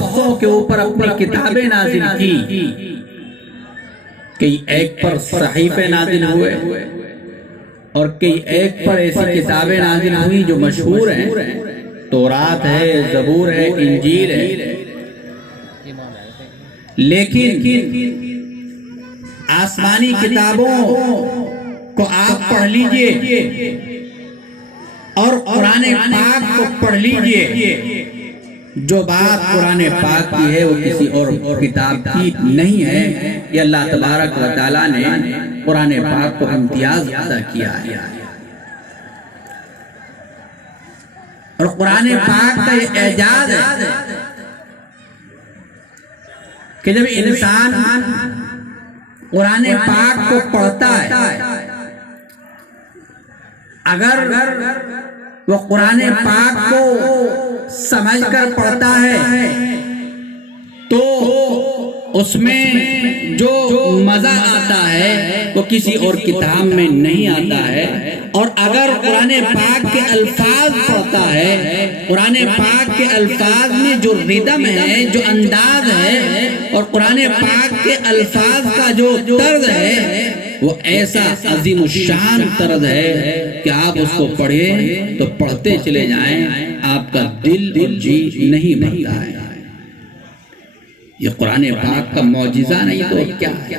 بہت سو کے اوپر اپنی کتابیں نازل کی، کئی ایک پر صحیفے نازل ہوئے اور کئی ایک پر ایسی کتابیں نازل ہوئی جو مشہور ہیں، تورات ہے، زبور ہے، انجیل ہے۔ لیکن آسمانی کتابوں کو آپ پڑھ لیجئے اور قرآن پاک کو پڑھ لیجئے، جو بات قرآن پاک کی ہے وہ کسی اور کتاب کی نہیں ہے۔ یہ اللہ تبارک و تعالیٰ نے قرآن پاک کو امتیاز عطا کیا ہے، اور قرآن پاک کا یہ اعجاز ہے کہ جب انسان قرآن پاک کو پڑھتا ہے، اگر وہ قرآن پاک کو سمجھ کر پڑھتا ہے تو اس میں جو مزہ آتا ہے وہ کسی اور کتاب میں نہیں آتا ہے، اور اگر قرآن پاک کے الفاظ پڑھتا ہے، قرآن پاک کے الفاظ میں جو ردم ہے، جو انداز ہے، اور قرآن پاک کے الفاظ کا جو طرز ہے وہ ایسا عظیم الشان طرز ہے کہ آپ اس کو پڑھیں تو پڑھتے چلے جائیں، آپ کا دل جی نہیں بھرتا ہے۔ یہ قرآن پاک کا معجزہ نہیں تو کیا ہے؟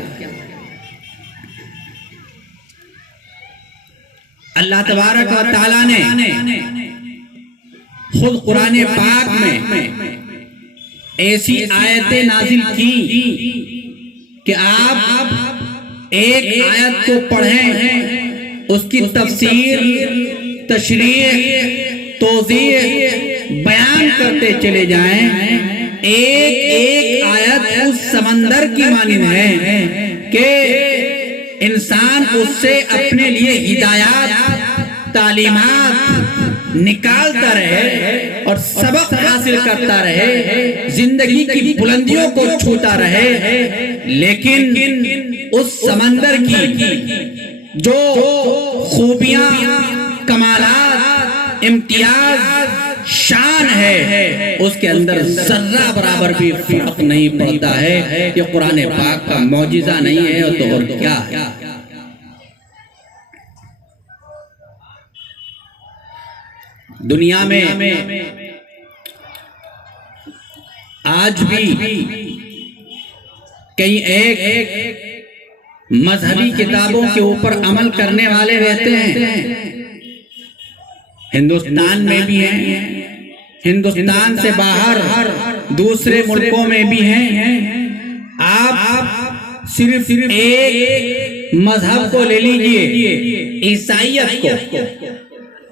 اللہ تبارک و تعالیٰ نے خود قرآن پاک میں ایسی آیتیں نازل کی کہ آپ ایک آیت کو پڑھیں، اس کی تفسیر، تشریح، توضیح بیان کرتے چلے جائیں، ایک ایک آیت اس سمندر کی مانند ہے کہ انسان اس سے اپنے لیے ہدایات، تعلیمات نکالتا رہے اور سبق حاصل کرتا رہے، زندگی کی بلندیوں کو چھوتا رہے۔ لیکن اس سمندر کی جو خوبیاں، کمالات، امتیاز، شان ہے، اس کے اندر ذرہ برابر بھی فرق نہیں پڑتا ہے۔ یہ قرآن پاک کا معجزہ نہیں ہے تو اور کیا ہے؟ دنیا میں آج بھی کئی ایک مذہبی کتابوں کے اوپر عمل کرنے والے رہتے ہیں، ہندوستان میں بھی ہیں، ہندوستان سے باہر دوسرے ملکوں میں بھی ہیں۔ آپ صرف ایک مذہب کو لے لیجئے، عیسائیت کو،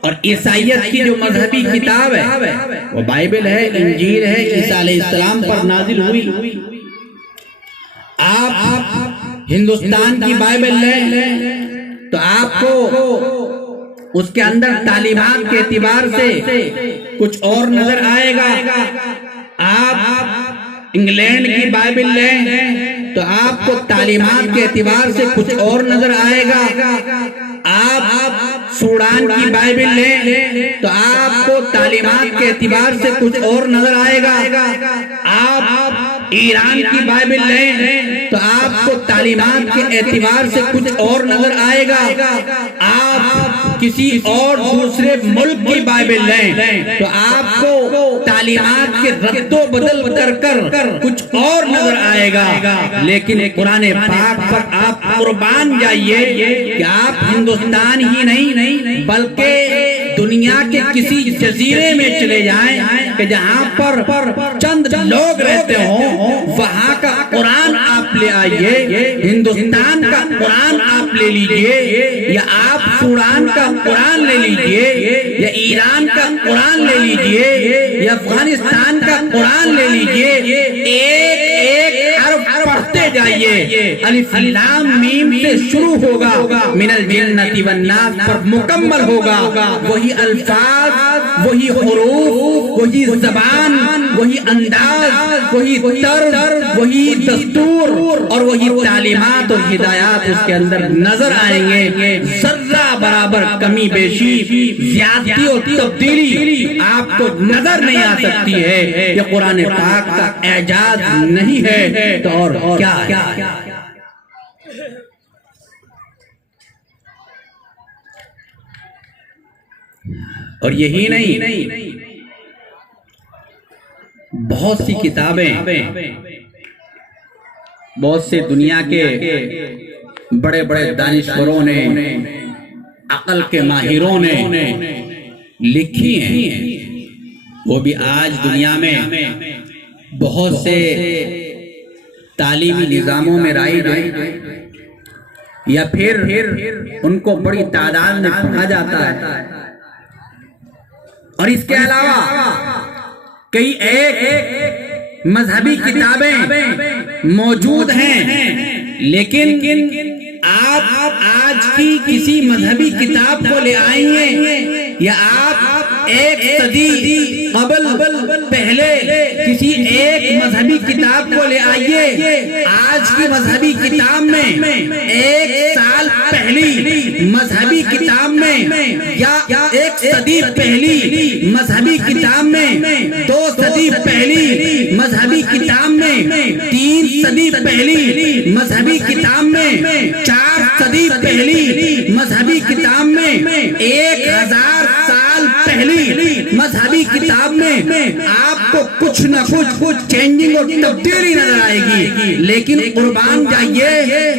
اور عیسائیت کی جو مذہبی کتاب ہے وہ بائبل ہے، انجیل ہے، عیسیٰ علیہ السلام پر نازل ہوئی۔ آپ ہندوستان کی بائبل لیں تو آپ کو اس کے اندر تعلیمات کے اعتبار سے کچھ اور نظر آئے گا۔ آپ انگلینڈ کی بائبل لیں تو آپ کو تعلیمات کے اعتبار سے کچھ اور نظر آئے گا۔ آپ سوڈان کی بائبل لیں تو آپ کو تعلیمات کے اعتبار سے کچھ اور نظر آئے گا۔ آپ ایران کی بائبل لیں تو آپ کو تعلیمات کے اعتبار سے کچھ اور نظر آئے گا۔ آپ کسی اور دوسرے ملک کی بائبل لیں تو آپ کو تعلیمات کے رد و بدل کر کچھ اور نظر آئے گا۔ لیکن قرآن پاک پر آپ قربان جائیے کہ آپ ہندوستان ہی نہیں بلکہ دنیا کے کسی جزیرے میں چلے جائیں کہ جہاں پر چند لوگ رہتے ہوں، وہاں کا قرآن آپ لے آئیے، ہندوستان کا قرآن آپ لے لیجئے، یا آپ سوڈان کا قرآن لے لیجئے، یا ایران کا قرآن لے لیجئے، یا افغانستان کا قرآن لے لیجئے، ایک ایک حرف پڑھتے جائیے، الف لام میم سے شروع ہوگا، من الجنۃ والناس پر مکمل ہوگا، وہی الفاظ، وہی حروف، وہی زبان، وہی انداز، وہی طرز، وہی دستور اور وہی تعلیمات اور ہدایات اس کے اندر نظر آئیں گے. ذرہ برابر کمی بیشی، زیادتی اور تبدیلی آپ کو نظر نہیں آ سکتی ہے. یہ قرآن پاک کا اعجاز نہیں ہے تو اور کیا ہے؟ اور یہی نہیں، بہت سی کتابیں، بہت سے دنیا کے بڑے بڑے دانشوروں نے، عقل کے ماہروں نے لکھی ہیں. وہ بھی آج دنیا میں بہت سے تعلیمی نظاموں میں رائج ہیں، یا پھر ان کو بڑی تعداد میں پڑھا جاتا ہے. اور اس کے علاوہ کئی ایک مذہبی کتابیں موجود ہیں، لیکن آپ آج کی کسی مذہبی کتاب کو لے آئیے، یا آپ ایک صدی قبل پہلے کسی ایک مذہبی کتاب کو لے آئیے، آج کی مذہبی کتاب میں ایک سال پہلی مذہبی کتاب میں، یا ایک صدی پہلی مذہبی کتاب میں، 2 صدی پہلی مذہبی کتاب میں، 3 صدی پہلی مذہبی کتاب میں، 4 صدی پہلی مذہبی کتاب میں، 1000 سال پہلی مذہبی کتاب میں آپ کو کچھ نہ کچھ چینجنگ اور تبدیلی نظر آئے گی. لیکن قربان جائیے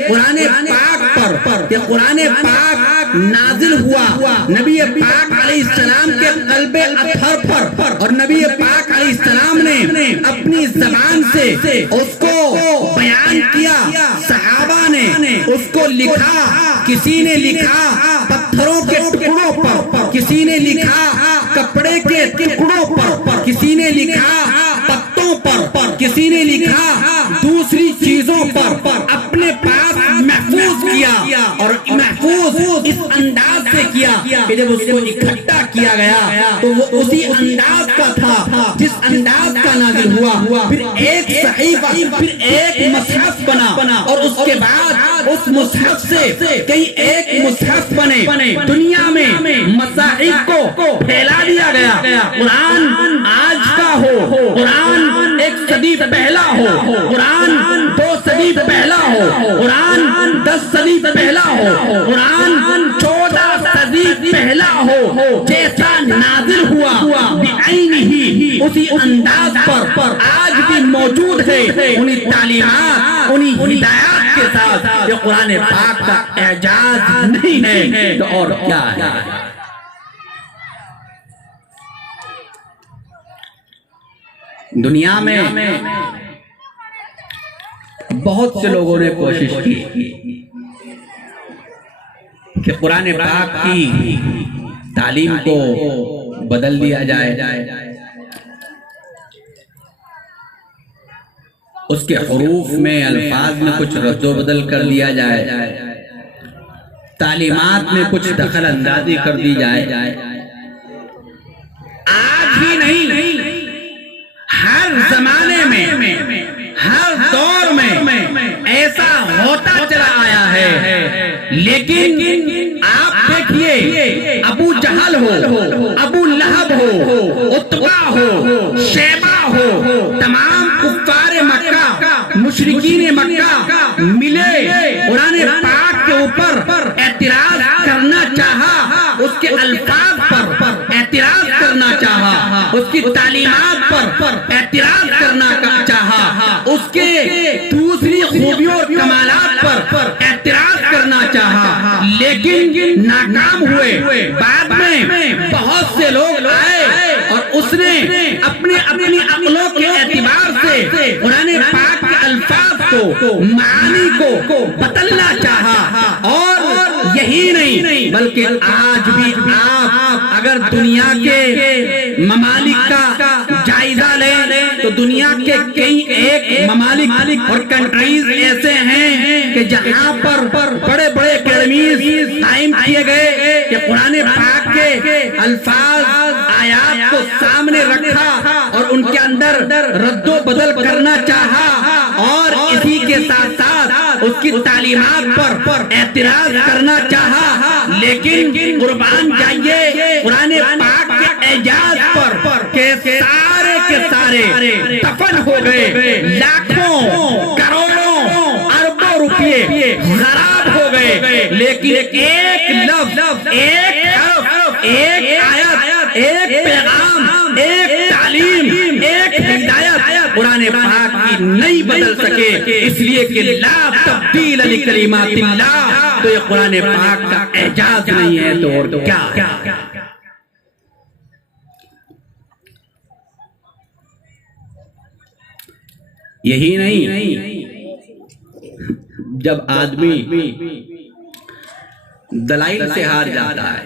قرآن پاک پر. یہ قرآن پاک نازل ہوا نبی پاک علیہ السلام کے قلب اطہر پر، اور نبی پاک علیہ السلام نے اپنی زبان سے اس کو بیان کیا. صحابہ نے اس کو لکھا، کسی نے لکھا پتھروں کے ٹکڑوں پر، کسی نے لکھا کپڑے کے ٹکڑوں پر، کسی نے لکھا پتوں پر، کسی نے لکھا دوسری چیزوں پر. اپنے پاس محفوظ کیا، اور محفوظ اس انداز سے کیا کہ جب اس کو اکٹھا کیا گیا تو وہ اسی انداز کا تھا جس انداز کا نازل ہوا. پھر ایک صحیفہ، پھر ایک مصحف بنا، اور اس کے بعد اس مصحف سے کئی ایک مصحف بنے. دنیا میں مصاحف کو پھیلا دیا گیا. قرآن آج کا ہو، قرآن 1 صدی پہلا ہو، قرآن 2 صدی پہلا ہو، قرآن 10 صدی پہلا ہو، قرآن 14 صدی پہلا ہو، جیسا نازل ہوا بعینہ اسی انداز پر آج بھی موجود ہے. انہی تعلیمات، انہی ہدایات کے ساتھ. یہ قرآن پاک کا اعجاز نہیں ہے تو اور کیا ہے؟ دنیا میں بہت سے لوگوں نے کوشش کی کہ قرآن پاک کی تعلیم کو بدل دیا جائے، اس کے حروف میں، الفاظ میں کچھ رد و بدل کر دیا جائے، تعلیمات میں کچھ دخل اندازی کر دی جائے. آج ہی نہیں، ہر زمانے میں، ہر دور میں ایسا ہوتا چلا آیا ہے. لیکن آپ دیکھیے، ابو جہل ہو، ابو لہب ہو، عتبہ ہو، شیبہ ہو، تمام کفار مکہ، مشرکین مکہ ملے، قرآن پاک کے اوپر اعتراض کرنا چاہا، اس کے الفاظ پر اعتراض کرنا چاہا، اس کی تعلیمات پر اعتراض کرنا چاہا، اس کے دوسری خوبیوں اور کمالات پر اعتراض کرنا چاہا، لیکن ناکام ہوئے. بعد میں بہت سے لوگ آئے اور اس نے اپنی عقلوں کے اعتبار سے قرآن پاک کے الفاظ کو، معانی کو بدلنا چاہا. اور یہی نہیں بلکہ آج بھی آپ اگر دنیا کے ممالک کا جائزہ لیں تو دنیا کے کئی ایک ممالک اور کنٹریز ایسے ہیں کہ جہاں پر بڑے بڑے اکیڈمیز قائم کیے گئے کہ قرآن پاک کے الفاظ آیات کو سامنے رکھا اور ان کے اندر رد و بدل کرنا چاہا اور اسی کے ساتھ ساتھ اس کی تعلیمات پر اعتراض کرنا چاہا، لیکن قربان جائیے قرآن پاک کے اعجاز پر کہ سارے کے سارے دفن ہو گئے، لاکھوں کروڑوں اربوں روپے خراب ہو گئے، لیکن ایک لفظ، ایک حرف، ایک آیت، ایک پیغام، ایک تعلیم، ایک ہدایت قرآن پاک کی نہیں بدل سکے، اس لیے کہ لا تبدیل لکلمات اللہ، تو یہ قرآن پاک کا اعجاز نہیں ہے تو اور کیا؟ یہی نہیں، جب آدمی دلائل سے ہار جاتا ہے،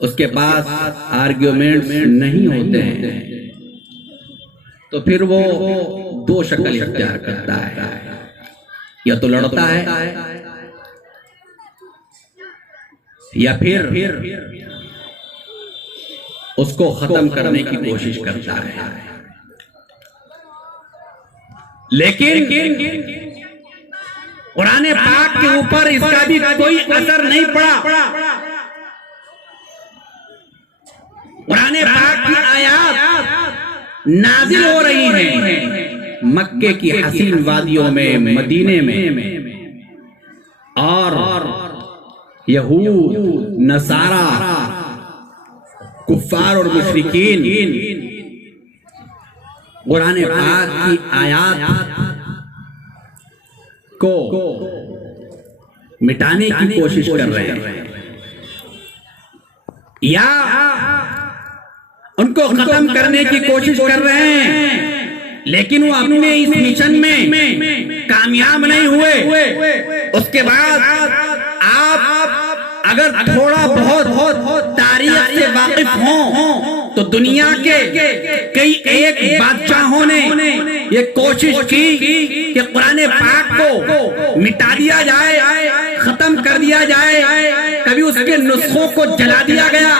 اس کے پاس آرگیومنٹس نہیں ہوتے ہیں، تو پھر وہ دو شکل اختیار کرتا ہے، یا تو لڑتا ہے یا پھر اس کو ختم کرنے کی کوشش کرتا ہے، لیکن قرآن پاک کے اوپر اس کا بھی کوئی اثر نہیں پڑا۔ قرآن پاک کی آیات نازل ہو رہی ہیں مکے کی حسین وادیوں میں، مدینے میں، اور یہود، نصارہ، کفار اور مشرکین قرآن پاک کی آیات کو مٹانے کی کوشش کر رہے ہیں یا ان کو ختم کرنے کی کوشش کر رہے ہیں، لیکن وہ اپنے اس مشن میں کامیاب نہیں ہوئے۔ اس کے بعد آپ اگر تھوڑا بہت تاریخ سے واقف ہوں تو دنیا کے کئی ایک بادشاہوں نے یہ کوشش کی کہ قرآن پاک کو مٹا دیا جائے، ختم کر دیا جائے، کبھی اس کے نسخوں کو جلا دیا گیا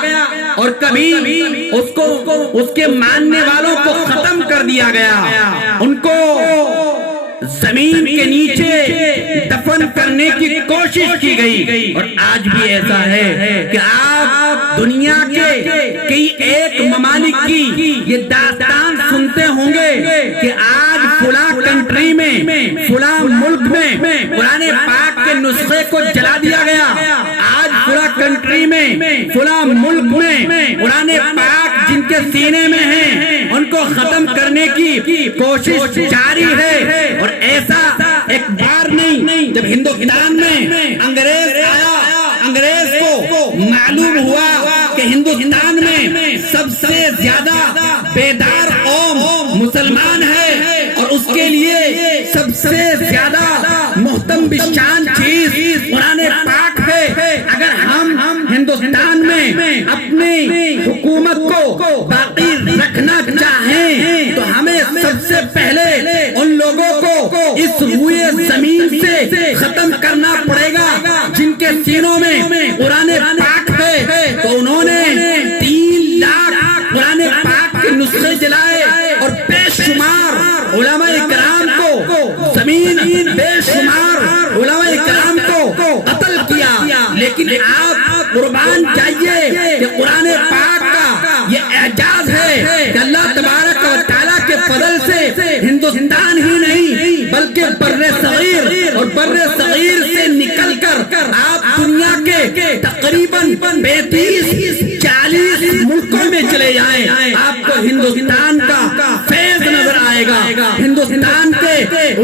اور کبھی اس کے ماننے والوں کو ختم کر دیا گیا، ان کو زمین کے نیچے دفن کرنے کی کوشش کی گئی۔ اور آج بھی ایسا ہے کہ آپ دنیا کے کئی ایک ممالک کی یہ داستان سنتے ہوں گے کہ آج فلاں کنٹری میں، فلاں ملک میں قرآن پاک کے نسخے کو جلا دیا گیا، آج فلاں کنٹری میں، فلاں ملک میں قرآن پاک جن کے سینے میں ہیں ان کو ختم کرنے کی کوشش جاری ہے۔ اور ایسا ایک بار نہیں، جب ہندوستان میں انگریز آیا، انگریز کو معلوم ہوا کہ ہندوستان میں سب سے زیادہ بیدار قوم مسلمان ہے اور اس کے لیے سب سے زیادہ محتم بشان چیز قرآن پاک ہے، اگر ہم ہندوستان میں اپنی حکومت کو باقی رکھنا چاہیں تو ہمیں سب سے پہلے ان لوگوں کو اس روئے زمین سے ختم کرنا پڑے گا جن کے سینوں میں قرآن پاک ہے۔ تو انہوں نے 3 لاکھ قرآن پاک کے نسخے جلائے اور بے شمار علماء کرام کو زمین، بے شمار علماء کرام کو قتل کیا، لیکن آپ قربان جائیے کہ قرآن پاک کا یہ اعجاز ہے کہ اللہ تبارک و تعالیٰ کے فضل سے ہندوستان ہی نہیں بلکہ بر صغیر اور بر صغیر سے نکل کر آپ دنیا کے تقریباً 35-40 ملکوں میں چلے جائیں، آپ کو ہندوستان کا فیض نظر آئے گا، ہندوستان کے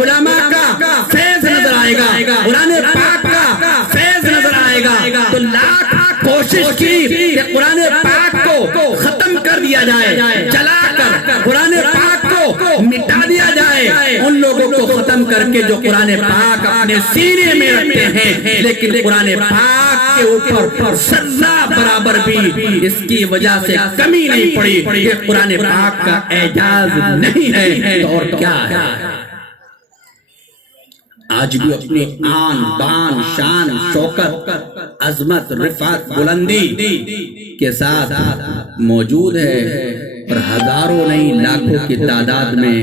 علماء کا فیض نظر آئے گا، قرآن پاک کا فیض نظر آئے گا۔ تو لاکھ کوشش کی کہ قرآن پاک کو ختم کر دیا جائے، جلا کر قرآن پاک کو مٹا دیا جائے، ان لوگوں کو ختم کر کے جو قرآن پاک اپنے سینے میں رکھتے ہیں، لیکن قرآن پاک کے اوپر ذرہ برابر بھی اس کی وجہ سے کمی نہیں پڑی، یہ قرآن پاک کا اعجاز نہیں ہے تو اور کیا ہے؟ آج بھی اپنی آن بان شان شوکت عظمت رفعت بلندی کے ساتھ موجود ہے اور ہزاروں نہیں لاکھوں کی تعداد میں